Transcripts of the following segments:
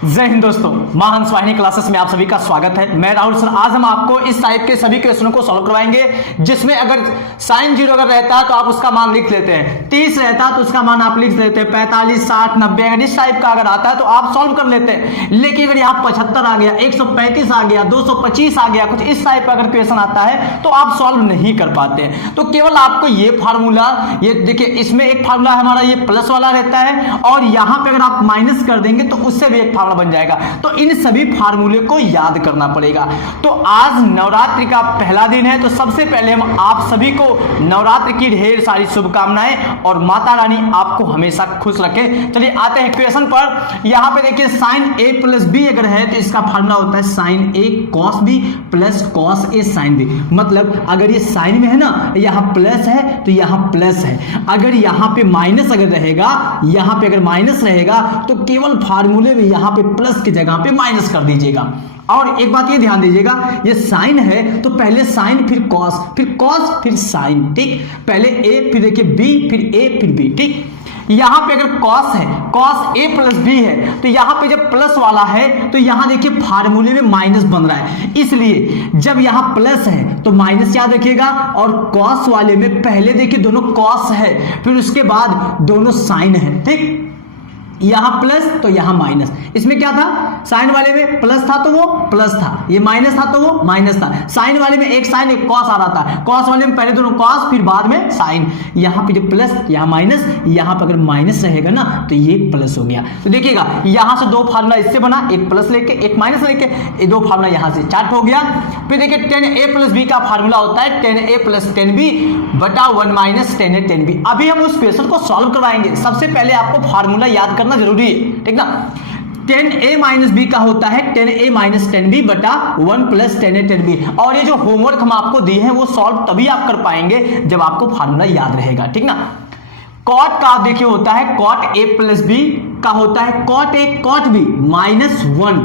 जय हिंद दोस्तों, महाहंस वाहिनी क्लासेस में आप सभी का स्वागत है। मैं राहुल सर। आज हम आपको इस टाइप के सभी क्वेश्चनों को सॉल्व करवाएंगे जिसमें अगर साइन 0 अगर रहता है तो आप उसका मान लिख लेते हैं, 30 रहता है तो उसका मान आप लिख लेते हैं, 45, 60, 90 अगर इस टाइप का अगर आता है तो आप सॉल्व कर लेते हैं। लेकिन अगर यहाँ 75 आ गया, 135 आ गया, 225 आ गया, कुछ इस टाइप का अगर क्वेश्चन आता है तो आप सॉल्व नहीं कर पाते हैं। तो केवल आपको ये फार्मूला, ये देखिए इसमें एक फार्मूला हमारा ये प्लस वाला रहता है और यहाँ पे अगर आप माइनस कर देंगे तो उससे भी एक बन जाएगा। तो इन सभी फार्मूले को याद करना पड़ेगा। तो आज नवरात्रि का पहला दिन है, तो सबसे पहले हम आप सभी को नवरात्रि की ढेर सारी शुभकामनाएं और माता रानी आपको हमेशा खुश रखे। चलिए आते हैं क्वेश्चन पर। यहां पे देखिए साइन ए प्लस बी अगर है तो इसका फार्मूला होता है sign A cos B plus cos A sine B. मतलब अगर ये साइन में है ना, यहां प्लस है तो यहां प्लस है। अगर यहां पे माइनस अगर रहेगा, यहां पे अगर माइनस रहेगा तो केवल फार्मूले में यहां पे प्लस की जगह पे माइनस कर दीजिएगा। और एक बात ये ध्यान दीजिएगा, ये साइन है तो पहले साइन फिर कॉस फिर साइन, ठीक। पहले ए फिर देखिए बी फिर ए फिर बी, ठीक। यहां पे अगर कॉस है, कॉस ए प्लस बी है तो यहां पे जब प्लस वाला है तो यहां देखिए फार्मूले में माइनस बन रहा है, इसलिए जब यहां प्लस है तो माइनस याद रखिएगा। और कॉस वाले में पहले देखिए दोनों कॉस है फिर उसके बाद दोनों साइन है, ठीक। यहां प्लस तो यहां माइनस। इसमें क्या था, साइन वाले में प्लस था तो वो प्लस था, ये माइनस था तो वो माइनस था। साइन वाले में एक साइन एक कॉस आ रहा था, कॉस वाले में पहले दोनों कॉस फिर बाद में साइन। यहां पे जो प्लस यहां माइनस, यहां पर अगर माइनस रहेगा ना तो ये प्लस हो गया। तो देखिएगा यहां से दो फार्मूला इससे बना, एक प्लस लेके एक माइनस लेके, ये दो फार्मूला यहां से चार्ट हो गया। फिर देखिए tan a प्लस बी का फार्मूला होता है tan a plus tan b बटा 1 minus tan a tan b। अभी हम उस क्वेश्चन को सॉल्व करवाएंगे। सबसे पहले आपको फार्मूला याद करना जरूरी है, ठीक ना। tan a माइनस बी का होता है tan a minus tan b बटा 1 plus tan a tan b। और ये जो होमवर्क हम आपको दिए हैं वो सॉल्व तभी आप कर पाएंगे जब आपको फार्मूला याद रहेगा, ठीक ना। कॉट का देखिए होता है कॉट a प्लस बी का होता है cot a cot b minus 1,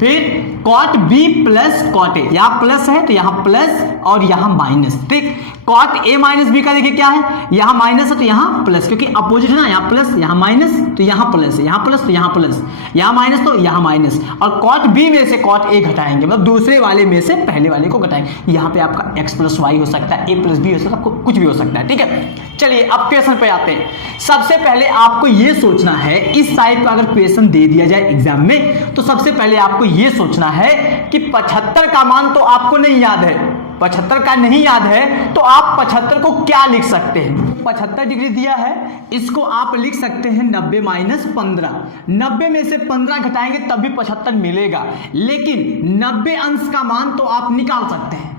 फिर cot b plus cot a। यहां प्लस है तो यहां प्लस और यहां माइनस, ठीक। कॉट a माइनस बी का देखिए क्या है, यहां माइनस है तो यहां प्लस, क्योंकि अपोजिट है ना, यहां प्लस यहां माइनस तो यहां प्लस है, यहां प्लस तो यहां प्लस, यहां माइनस तो यहां माइनस। और कॉट b में से कॉट a घटाएंगे, मतलब दूसरे वाले में से पहले वाले को घटाएंगे। यहां पे आपका x प्लस वाई हो सकता है, a प्लस बी हो सकता है, कुछ भी हो सकता है, ठीक है। चलिए अब क्वेश्चन पे आते हैं। सबसे पहले आपको यह सोचना है, इस टाइप का अगर क्वेश्चन दे दिया जाए एग्जाम में तो सबसे पहले आपको यह सोचना है कि 75 का मान तो आपको नहीं याद है, 75 का नहीं याद है तो आप 75 को क्या लिख सकते हैं। 75 डिग्री दिया है, इसको आप लिख सकते हैं 90 माइनस 15। 90 में से 15 घटाएंगे तब भी 75 मिलेगा, लेकिन 90 अंश का मान तो आप निकाल सकते हैं।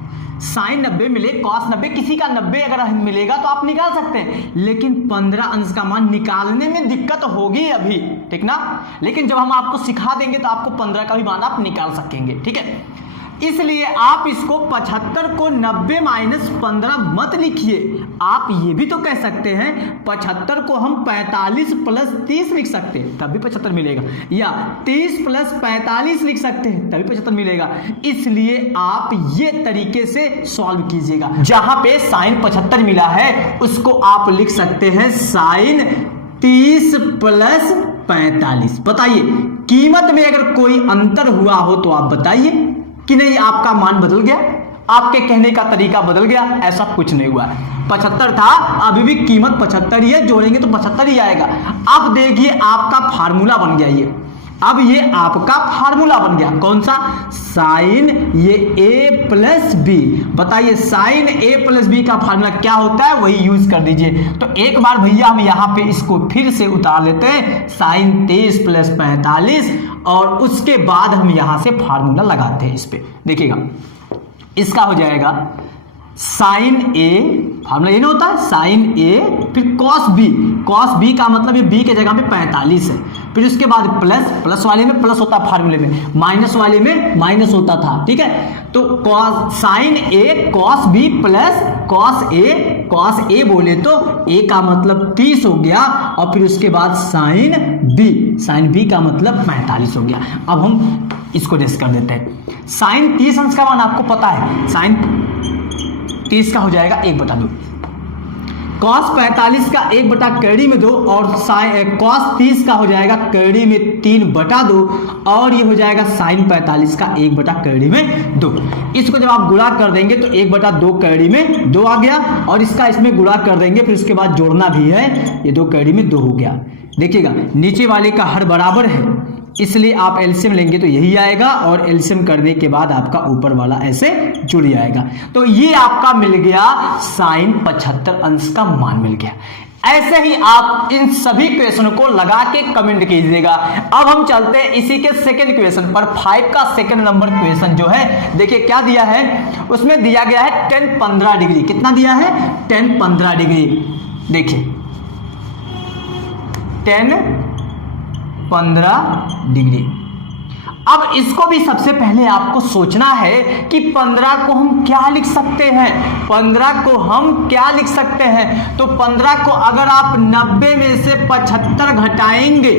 साइन 90 मिले, कॉस 90, किसी का 90 अगर मिलेगा तो आप निकाल सकते हैं, लेकिन 15 अंश का मान निकालने में दिक्कत होगी अभी, ठीक ना। लेकिन जब हम आपको सिखा देंगे तो आपको 15 का भी मान आप निकाल सकेंगे, ठीक है। इसलिए आप इसको 75 को 90 माइनस 15 मत लिखिए। आप ये भी तो कह सकते हैं 75 को हम 45 प्लस 30 लिख सकते हैं तब भी 75 मिलेगा, या 30 प्लस 45 लिख सकते हैं तभी 75 मिलेगा। इसलिए आप ये तरीके से सॉल्व कीजिएगा। जहां पे साइन 75 मिला है उसको आप लिख सकते हैं साइन 30 प्लस 45। बताइए कीमत में अगर कोई अंतर हुआ हो तो आप बताइए कि नहीं आपका मान बदल गया, आपके कहने का तरीका बदल गया। ऐसा कुछ नहीं हुआ, 75 था अभी भी कीमत 75 ही है, जोड़ेंगे तो 75 ही आएगा। अब देखिए आपका फार्मूला बन गया ये, अब ये आपका फार्मूला बन गया कौन सा, साइन ये a प्लस बी। बताइए साइन a प्लस बी का फार्मूला क्या होता है, वही यूज कर दीजिए। तो एक बार भैया हम यहाँ पे इसको फिर से उतार लेते हैं, साइन 23 प्लस 45, और उसके बाद हम यहां से फार्मूला लगाते हैं इस पे। देखिएगा इसका हो जाएगा साइन ए, फार्मूला ये नहीं होता है साइन ए फिर कॉस बी। कॉस बी का मतलब ये बी के जगह पे 45 है, फिर उसके बाद प्लस, प्लस वाले में प्लस होता फार्मूले में, माइनस वाले में माइनस होता था, ठीक है। तो cos sine A cos B plus cos A बोले तो ए का मतलब 30 हो गया, और फिर उसके बाद साइन बी का मतलब 45 हो गया। अब हम इसको रेस कर देते हैं। साइन 30 अंश का मान आपको पता है, साइन 30 का हो जाएगा 1/2। cos 45 का 1/2 में 2 और cos 30 का हो जाएगा 1/2 में 3/2 और ये हो जाएगा sin 45 का 1/2 में 2। इसको जब आप गुणा कर देंगे तो 1/2 1/2 में 2 आ गया और इसका इसमें गुणा कर देंगे, फिर उसके बाद जोड़ना भी है, ये 2/2 में 2 हो गया। देखिएगा नीचे वाले का हर बराबर है, इसलिए आप एलसीएम लेंगे तो यही आएगा और एलसीएम करने के बाद आपका ऊपर वाला ऐसे जुड़ जाएगा। तो ये आपका मिल गया sin 75 अंश का मान मिल गया। ऐसे ही आप इन सभी क्वेश्चन को लगा के कमेंट कीजिएगा। अब हम चलते हैं इसी के सेकंड क्वेश्चन पर। 5 का सेकंड नंबर क्वेश्चन जो है, देखिए क्या दिया है, उसमें दिया गया है tan 15 डिग्री। कितना दिया है? tan 15 degree. देखिए tan 15 डिग्री। अब इसको भी सबसे पहले आपको सोचना है कि 15 को हम क्या लिख सकते हैं। 15 को हम क्या लिख सकते हैं? तो 15 को अगर आप 90 में से 75 घटाएंगे,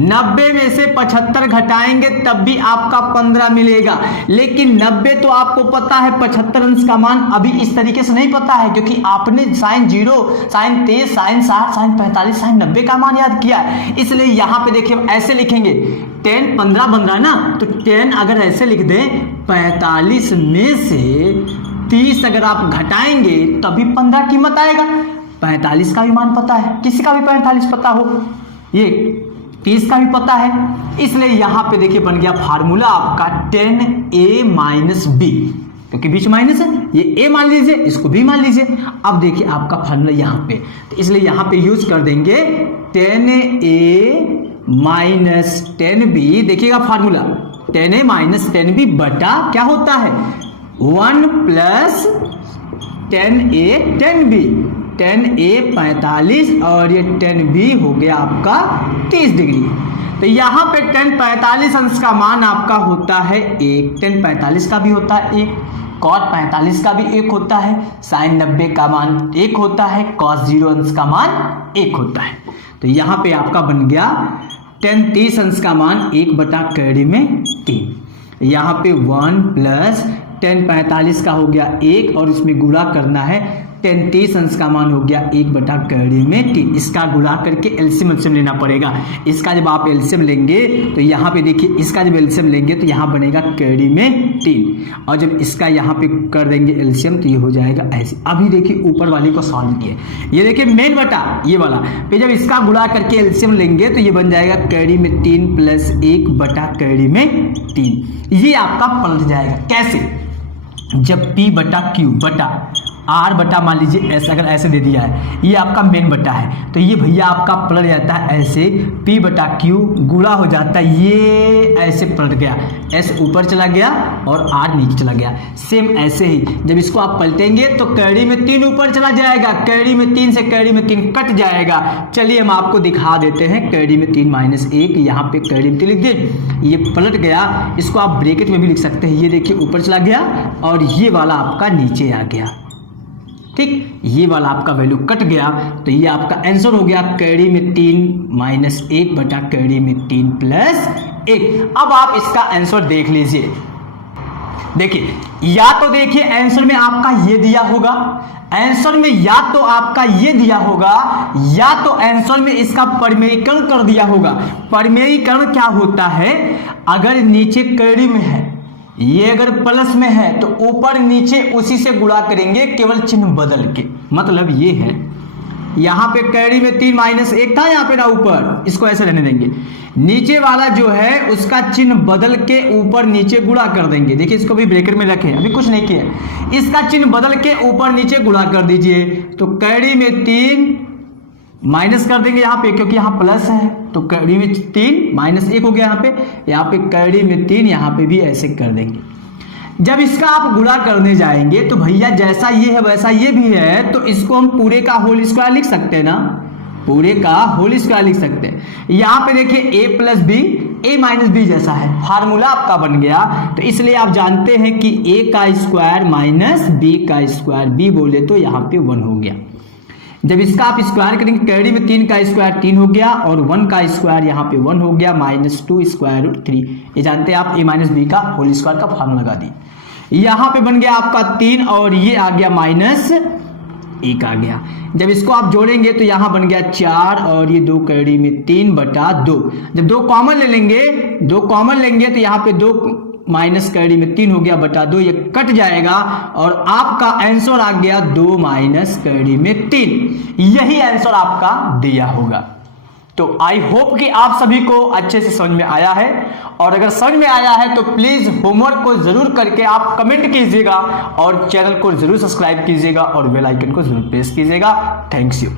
90 में से 75 घटाएंगे तब भी आपका 15 मिलेगा। लेकिन 90 तो आपको पता है, 75 अंश का मान अभी इस तरीके से नहीं पता है, क्योंकि आपने sin 0, sin 23, sin 60, sin 45, sin 90 का मान याद किया है। इसलिए यहां पे देखिए ऐसे लिखेंगे, tan 15 बन रहा है ना, तो tan अगर ऐसे लिख दें 45 में से 30 अगर आप घटाएंगे तभी 15 कीमत आएगा। 45 का भी मान पता है, किसी का भी 45 पता हो, ये 30 का भी पता है। इसलिए यहां पे देखिए बन गया फार्मूला आपका tan a माइनस बी, क्योंकि बीच माइनस है, ये a मान लीजिए, इसको b मान लीजिए। अब देखिए आपका फार्मूला यहां पे, तो इसलिए यहां पे यूज कर देंगे tan a minus tan b। देखिएगा formula tan a minus tan b बटा क्या होता है 1 plus tan a tan b। tan a 45 और ये tan b हो गया आपका 30 डिग्री। तो यहाँ पे tan 45 अंश का मान आपका होता है 1, tan 45 का भी होता है 1, cot 45 का भी 1 होता है, sin 90 का मान 1 होता है, cos 0 अंश का मान 1 होता है। तो यहाँ पे आपका बन गया tan 30 अंश का मान 1/2 में 3। यहाँ पे 1 प्लस tan 45 का हो गया 1 और इसमें गुणा करना है, tan 30 अंश का मान हो गया 1/2 में 3। इसका गुणा करके एलसीएम लेना पड़ेगा। इसका जब आप एलसीएम लेंगे तो यहाँ पे देखिए, इसका जब एलसीएम लेंगे तो यहाँ बनेगा कड़ी में 3 और जब इसका यहाँ पे कर देंगे एलसीएम तो ये हो जाएगा ऐसे। अभी देखिए ऊपर वाले को सॉल्व किए, ये देखिए मेन बटा ये वाला, फिर जब इसका गुणा करके एलसीएम लेंगे तो ये बन जाएगा कड़ी में 3 प्लस 1/कड़ी में 3। ये आपका पलट जाएगा कैसे? जब p/q बटा r बटा मान लीजिए ऐसा, अगर ऐसे दे दिया है, ये आपका मेन बटा है, तो ये भैया आपका पलट जाता है ऐसे, p/q गुणा हो जाता है, ये ऐसे पलट गया, s ऊपर चला गया और r नीचे चला गया। सेम ऐसे ही जब इसको आप पलटेंगे तो कड़ी में 3 ऊपर चला जाएगा, कड़ी में 3 से कड़ी में 3 कट जाएगा। चलिए हम आपको दिखा देते हैं, कड़ी में 3 माइनस 1, यहाँ पे कड़ी में 3 लिख दिए, ये पलट गया। इसको आप ब्रैकेट में भी लिख सकते हैं, ये देखिए ऊपर चला गया और ये वाला आपका नीचे आ गया। ठीक, ये वाला आपका वैल्यू कट गया, तो ये आपका आंसर हो गया कड़ी में 3 माइनस 1/कड़ी में 3 प्लस 1। अब आप इसका आंसर देख लीजिए, देखिए या तो देखिए आंसर में आपका ये दिया होगा, आंसर में या तो आपका ये दिया होगा या तो आंसर में इसका परिमेयीकरण कर दिया होगा। परिमेयीकरण क्या होता है? अगर नीचे कड़ी में है, ये अगर प्लस में है तो ऊपर नीचे उसी से गुणा करेंगे, केवल चिन्ह बदल के। मतलब ये है, यहाँ पे कड़ी में 3 माइनस 1 था, यहाँ पे ना ऊपर, इसको ऐसे रहने देंगे। नीचे वाला जो है उसका चिन्ह बदल के ऊपर नीचे गुणा कर देंगे। देखिए इसको भी ब्रैकेट में रखें, अभी कुछ नहीं किया, इसका चिन्ह बदल के ऊपर नीचे गुणा कर दीजिए। तो कड़ी में 3 माइनस कर देंगे यहाँ पे, क्योंकि यहाँ प्लस है, तो कड़ी में 3 माइनस 1 हो गया यहाँ पे कड़ी में 3, यहाँ पे भी ऐसे कर देंगे। जब इसका आप गुणा करने जाएंगे तो भैया जैसा ये है वैसा ये भी है, तो इसको हम पूरे का होल स्क्वायर लिख सकते हैं ना, पूरे का होल स्क्वायर लिख सकते हैं। यहाँ पे देखिए a plus B, a minus B जैसा है, फार्मूला आपका बन गया। तो इसलिए आप जानते हैं कि a का स्क्वायर माइनस b का स्क्वायर, b बोले तो यहाँ पे 1 हो गया। जब इसका आप स्क्वायर करेंगे, कड़ी में 3 का स्क्वायर 3 हो गया और 1 का स्क्वायर यहाँ पे 1 हो गया, माइनस 2 स्क्वायर रूट 3। ये जानते हैं आप, a माइनस बी का होल स्क्वायर का फार्मूला लगा दी। यहाँ पे बन गया आपका 3 और ये आ गया माइनस 1 आ गया। जब इसको आप जोड़ेंगे तो यहाँ बन गया 4 और ये 2 कैरी में 3/2। जब 2 कॉमन ले लेंगे, 2 कॉमन लेंगे तो यहाँ पे 2 माइनस कैरी में 3 हो गया बटा 2, ये कट जाएगा और आपका आंसर आ गया 2 माइनस कैरी में 3। यही आंसर आपका दिया होगा। तो आई होप कि आप सभी को अच्छे से समझ में आया है, और अगर समझ में आया है तो प्लीज होमवर्क को जरूर करके आप कमेंट कीजिएगा और चैनल को जरूर सब्सक्राइब कीजिएगा और बेल आइकन को जरूर प्रेस कीजिएगा। Thanks you.